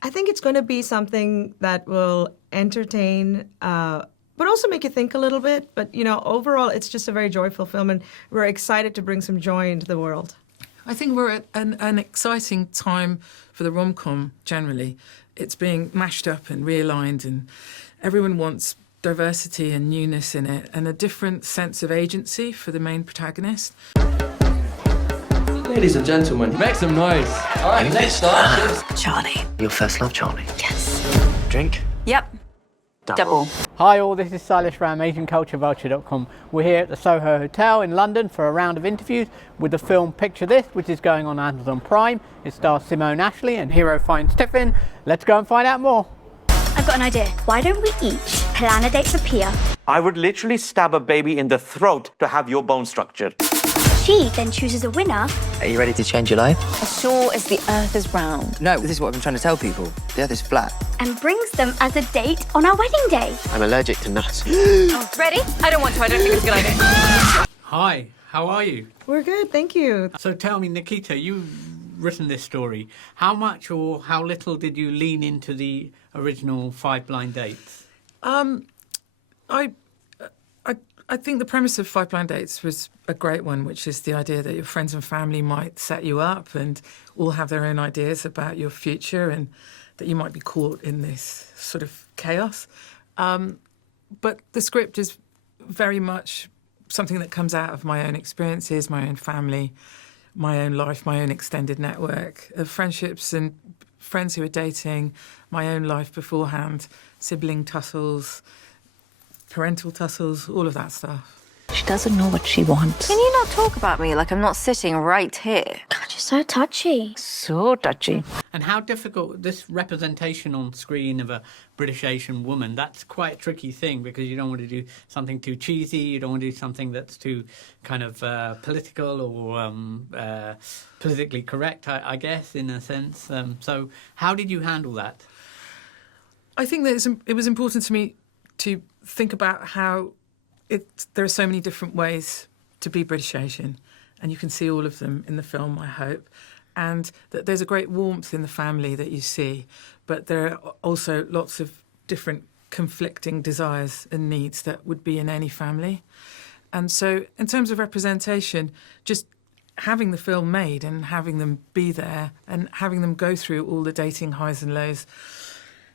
I think it's going to be something that will entertain, but also make you think a little bit. But, overall, it's just a very joyful film, and we're excited to bring some joy into the world. I think we're at an exciting time for the rom-com generally. It's being mashed up and realigned, and everyone wants diversity and newness in it, and a different sense of agency for the main protagonist. Ladies and gentlemen, make some noise. All right, next start. Charlie. Your first love, Charlie? Yes. Drink? Yep. Double. Hi all, this is Silas Ram, AsianCultureVulture.com. We're here at the Soho Hotel in London for a round of interviews with the film Picture This, which is going on Amazon Prime. It stars Simone Ashley and hero finds Tiffin. Let's go and find out more. I've got an idea. Why don't we each plan a date for Pia? I would literally stab a baby in the throat to have your bone structure. She then chooses a winner. Are you ready to change your life? As sure as the earth is round. No, this is what I've been trying to tell people. The earth is flat. And brings them as a date on our wedding day. I'm allergic to nuts. Ready? I don't want to. I don't think it's a good idea. Hi, how are you? We're good, thank you. So tell me, Nikita, you've written this story. How much or how little did you lean into the original Five Blind Dates? I think the premise of Five Blind Dates was a great one, which is the idea that your friends and family might set you up and all have their own ideas about your future, and that you might be caught in this sort of chaos. But the script is very much something that comes out of my own experiences, my own family, my own life, my own extended network of friendships and friends who are dating, my own life beforehand, sibling tussles, parental tussles, all of that stuff. She doesn't know what she wants. Can you not talk about me like I'm not sitting right here? God, you're so touchy. So touchy. And how difficult, this representation on screen of a British Asian woman, that's quite a tricky thing because you don't want to do something too cheesy, you don't want to do something that's too kind of political or politically correct, I guess, in a sense. So how did you handle that? I think that it was important to me to think about how there are so many different ways to be British Asian, and you can see all of them in the film, I hope, and that there's a great warmth in the family that you see, but there are also lots of different conflicting desires and needs that would be in any family. And so in terms of representation, just having the film made and having them be there and having them go through all the dating highs and lows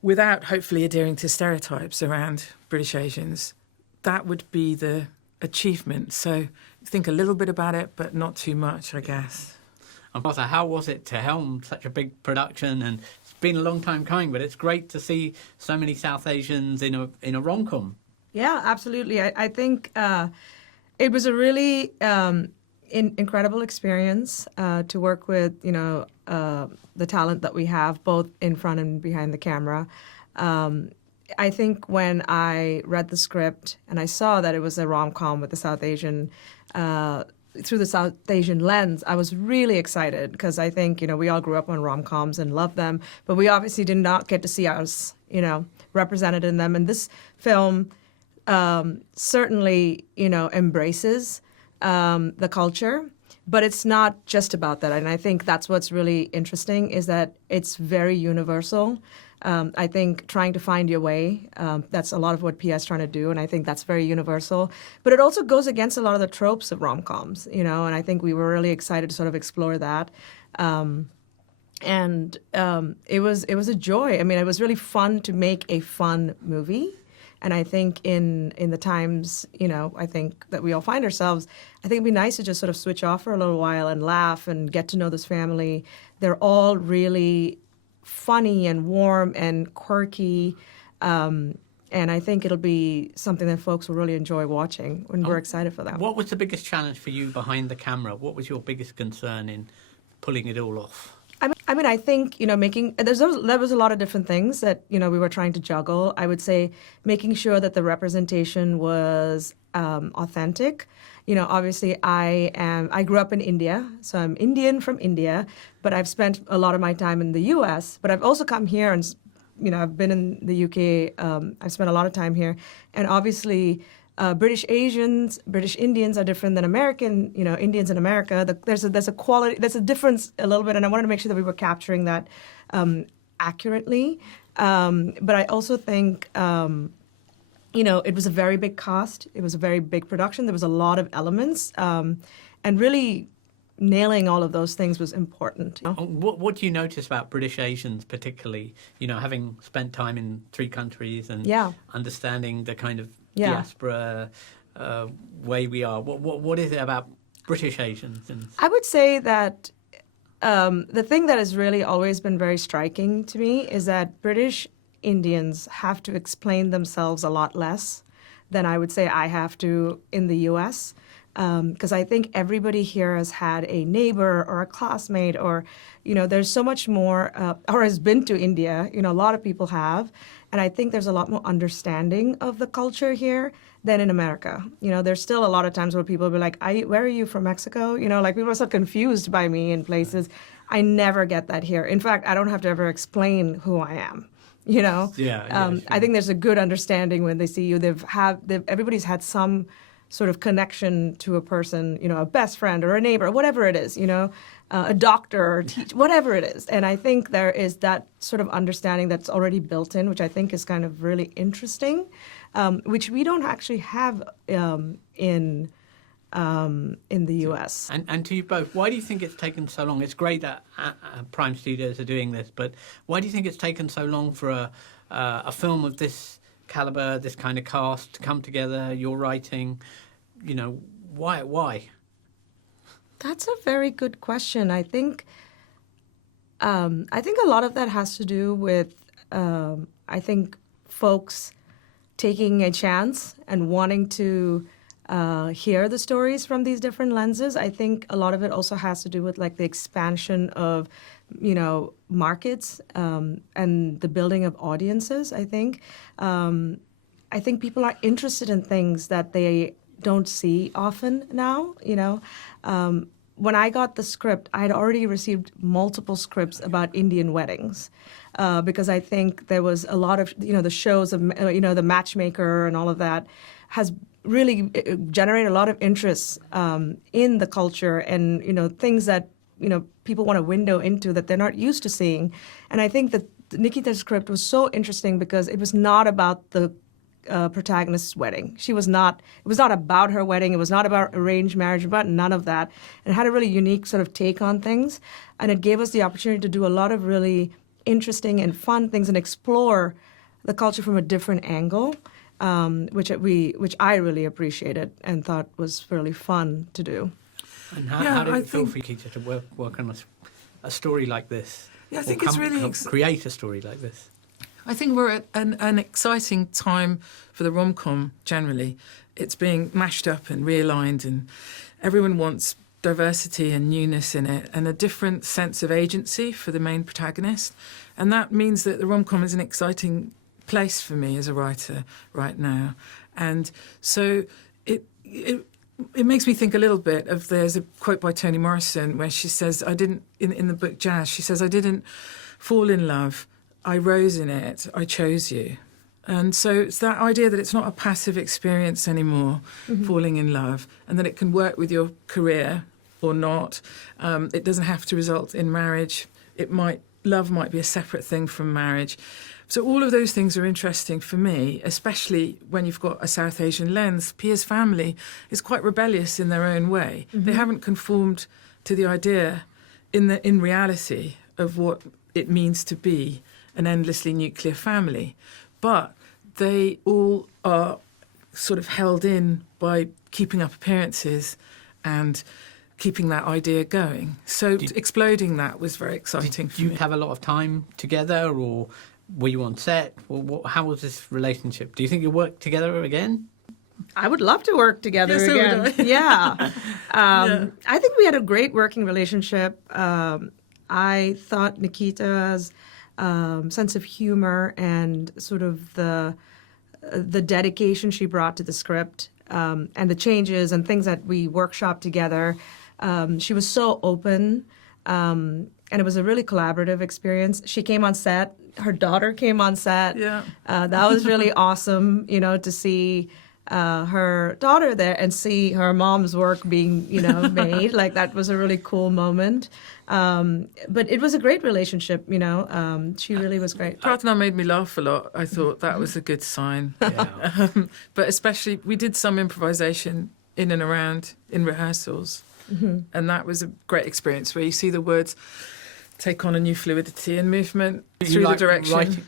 without hopefully adhering to stereotypes around British Asians, that would be the achievement. So think a little bit about it, but not too much, I guess. And Martha, how was it to helm such a big production? And it's been a long time coming, but it's great to see so many South Asians in a rom-com. Yeah, absolutely. I think it was a really incredible experience to work with, the talent that we have, both in front and behind the camera. I think when I read the script and I saw that it was a rom-com with the South Asian, through the South Asian lens, I was really excited because I think, we all grew up on rom-coms and loved them, but we obviously did not get to see us, represented in them. And this film certainly, embraces the culture, but it's not just about that. And I think that's what's really interesting is that it's very universal. I think trying to find your way, that's a lot of what Pia is trying to do, and I think that's very universal. But it also goes against a lot of the tropes of rom-coms, and I think we were really excited to sort of explore that. It was a joy. I mean, it was really fun to make a fun movie. And I think in the times, I think that we all find ourselves, I think it'd be nice to just sort of switch off for a little while and laugh and get to know this family. They're all really funny and warm and quirky. And I think it'll be something that folks will really enjoy watching, and we're excited for that. What was the biggest challenge for you behind the camera? What was your biggest concern in pulling it all off? I think, there was a lot of different things that, we were trying to juggle. I would say making sure that the representation was authentic. Obviously I grew up in India, so I'm Indian from India, but I've spent a lot of my time in the US, but I've also come here and, I've been in the UK. I've spent a lot of time here. And obviously British Asians, British Indians are different than American, Indians in America. There's a difference a little bit, and I wanted to make sure that we were capturing that accurately. But I also think, it was a very big cast. It was a very big production. There was a lot of elements. And really nailing all of those things was important. What do you notice about British Asians particularly, having spent time in 3 countries and understanding the kind of diaspora way we are? What is it about British Asians? I would say that the thing that has really always been very striking to me is that British Indians have to explain themselves a lot less than I would say I have to in the U.S., because I think everybody here has had a neighbor or a classmate or, there's so much more, or has been to India, a lot of people have. And I think there's a lot more understanding of the culture here than in America. There's still a lot of times where people will be like, where are you, from Mexico? People are so confused by me in places. I never get that here. In fact, I don't have to ever explain who I am. Sure. I think there's a good understanding when they see you. Everybody's had some sort of connection to a person, a best friend or a neighbor, whatever it is, a doctor or teacher, whatever it is. And I think there is that sort of understanding that's already built in, which I think is kind of really interesting, which we don't actually have in the U.S. And to you both, why do you think it's taken so long? It's great that Prime Studios are doing this, but why do you think it's taken so long for a film of this caliber, this kind of cast to come together? Your writing, why? That's a very good question. I think a lot of that has to do with folks taking a chance and wanting to hear the stories from these different lenses. I think a lot of it also has to do with like the expansion of, markets and the building of audiences. I think people are interested in things that they don't see often now. When I got the script, I had already received multiple scripts about Indian weddings because I think there was a lot of, the shows of, the Matchmaker and all of that has really generated a lot of interest in the culture and, things that, people want a window into that they're not used to seeing. And I think that Nikita's script was so interesting because it was not about the protagonist's wedding. It was not about her wedding. It was not about arranged marriage, about none of that. And it had a really unique sort of take on things. And it gave us the opportunity to do a lot of really interesting and fun things and explore the culture from a different angle, which I really appreciated and thought was fairly fun to do. And how did it feel for Nikita to work on a story like this? Yeah, I think it's really create a story like this. I think we're at an exciting time for the rom-com generally. It's being mashed up and realigned, and everyone wants diversity and newness in it and a different sense of agency for the main protagonist. And that means that the rom-com is an exciting place for me as a writer right now. And so it makes me think a little bit of, there's a quote by Toni Morrison where she says, in the book Jazz, she says, I didn't fall in love, I rose in it, I chose you. And so it's that idea that it's not a passive experience anymore, falling in love, and that it can work with your career or not. It doesn't have to result in marriage. Love might be a separate thing from marriage. So all of those things are interesting for me, especially when you've got a South Asian lens. Pia's family is quite rebellious in their own way. They haven't conformed to the idea in reality of what it means to be an endlessly nuclear family. But they all are sort of held in by keeping up appearances and keeping that idea going. So exploding that was very exciting for me. Did you have a lot of time together, or were you on set? How was this relationship? Do you think you work together again? I would love to work together again. Yeah. I think we had a great working relationship. I thought Nikita's sense of humor and sort of the dedication she brought to the script and the changes and things that we workshopped together. She was so open, and it was a really collaborative experience. She came on set. Her daughter came on set. Yeah. That was really awesome, to see her daughter there and see her mom's work being, made. Like, that was a really cool moment. But it was a great relationship, she really was great. Prarthana made me laugh a lot. I thought that was a good sign. Yeah. But especially, we did some improvisation in and around in rehearsals. And that was a great experience where you see the words take on a new fluidity and movement through the direction.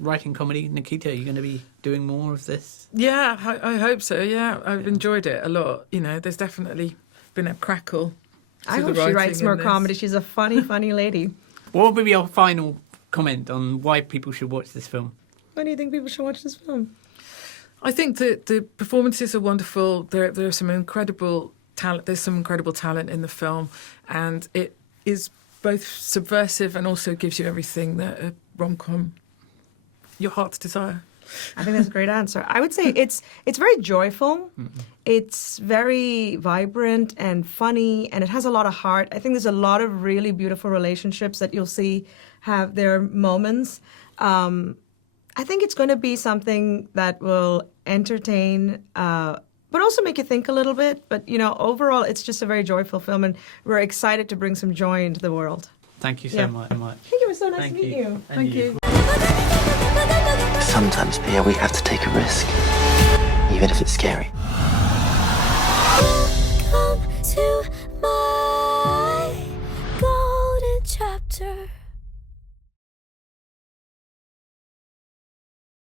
Writing comedy, Nikita, are you going to be doing more of this? Yeah, I hope so. Yeah, I've enjoyed it a lot. There's definitely been a crackle. I hope she writes more comedy. She's a funny, funny lady. What would be your final comment on why people should watch this film? Why do you think people should watch this film? I think that the performances are wonderful. There are some incredible talent. There's some incredible talent in the film, and it is both subversive and also gives you everything that a rom-com, your heart's desire. I think that's a great answer. I would say it's very joyful. It's very vibrant and funny, and it has a lot of heart. I think there's a lot of really beautiful relationships that you'll see have their moments. I think it's going to be something that will entertain, but also make you think a little bit. But, overall, it's just a very joyful film, and we're excited to bring some joy into the world. Thank you so much. I think it was so nice to meet you. Thank you. Sometimes, Pia, we have to take a risk, even if it's scary.